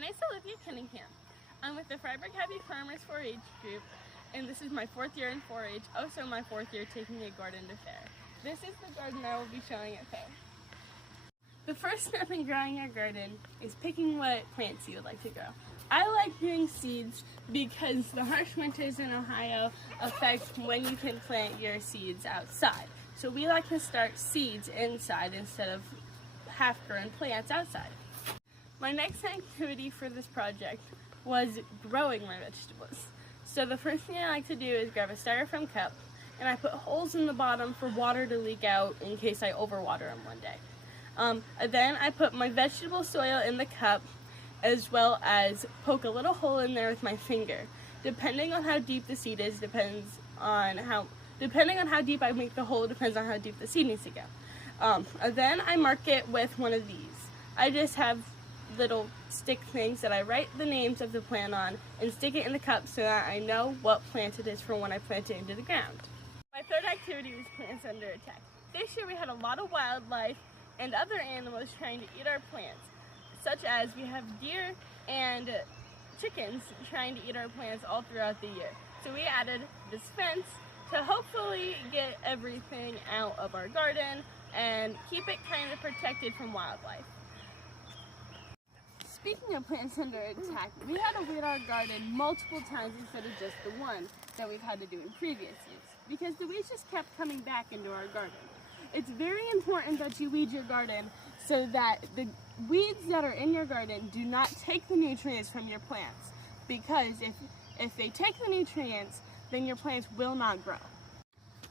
name is Olivia Cunningham. I'm with the Freiburg Happy Farmers 4-H group, and this is my 4th year in 4-H, also my 4th year taking a garden to fair. This is the garden I will be showing at fair. The first step in growing your garden is picking what plants you would like to grow. I like doing seeds because the harsh winters in Ohio affect when you can plant your seeds outside. So we like to start seeds inside instead of half-grown plants outside. My next activity for this project was growing my vegetables. So the first thing I like to do is grab a styrofoam cup and I put holes in the bottom for water to leak out in case I overwater them one day. Then I put my vegetable soil in the cup as well as poke a little hole in there with my finger. Depending on how deep the seed is depending on how deep I make the hole depends on how deep the seed needs to go. Then I mark it with one of these. I just have little stick things that I write the names of the plant on and stick it in the cup so that I know what plant it is from when I plant it into the ground. My third activity was plants under attack. This year we had a lot of wildlife and other animals trying to eat our plants, such as we have deer and chickens trying to eat our plants all throughout the year. So we added this fence to hopefully get everything out of our garden and keep it kind of protected from wildlife. Speaking of plants under attack, we had to weed our garden multiple times instead of just the one that we've had to do in previous years because the weeds just kept coming back into our garden. It's very important that you weed your garden so that the weeds that are in your garden do not take the nutrients from your plants, because if they take the nutrients, then your plants will not grow.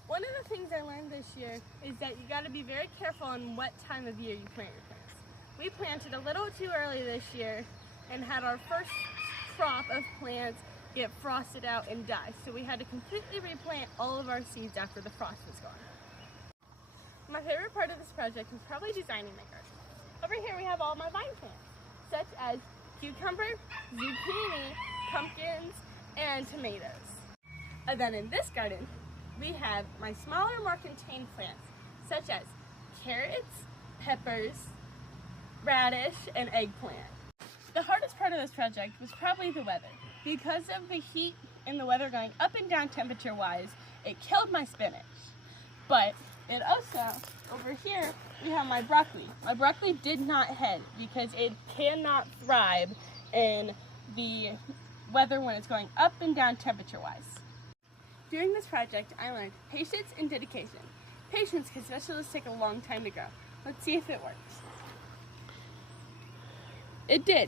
One of the things I learned this year is that you got to be very careful on what time of year you plant your plants. We planted a little too early this year and had our first crop of plants get frosted out and die, so we had to completely replant all of our seeds after the frost was gone. My favorite part of this project was probably designing my garden. Over here we have all my vine plants, such as cucumber, zucchini, pumpkins, and tomatoes. And then in this garden, we have my smaller, more contained plants, such as carrots, peppers, radish, and eggplant. The hardest part of this project was probably the weather. Because of the heat and the weather going up and down temperature-wise, it killed my spinach. But it also, over here, we have my broccoli. My broccoli did not head because it cannot thrive in the weather when it's going up and down temperature-wise. During this project, I learned patience and dedication. Patience because vegetables take a long time to grow. Let's see if it works. It did.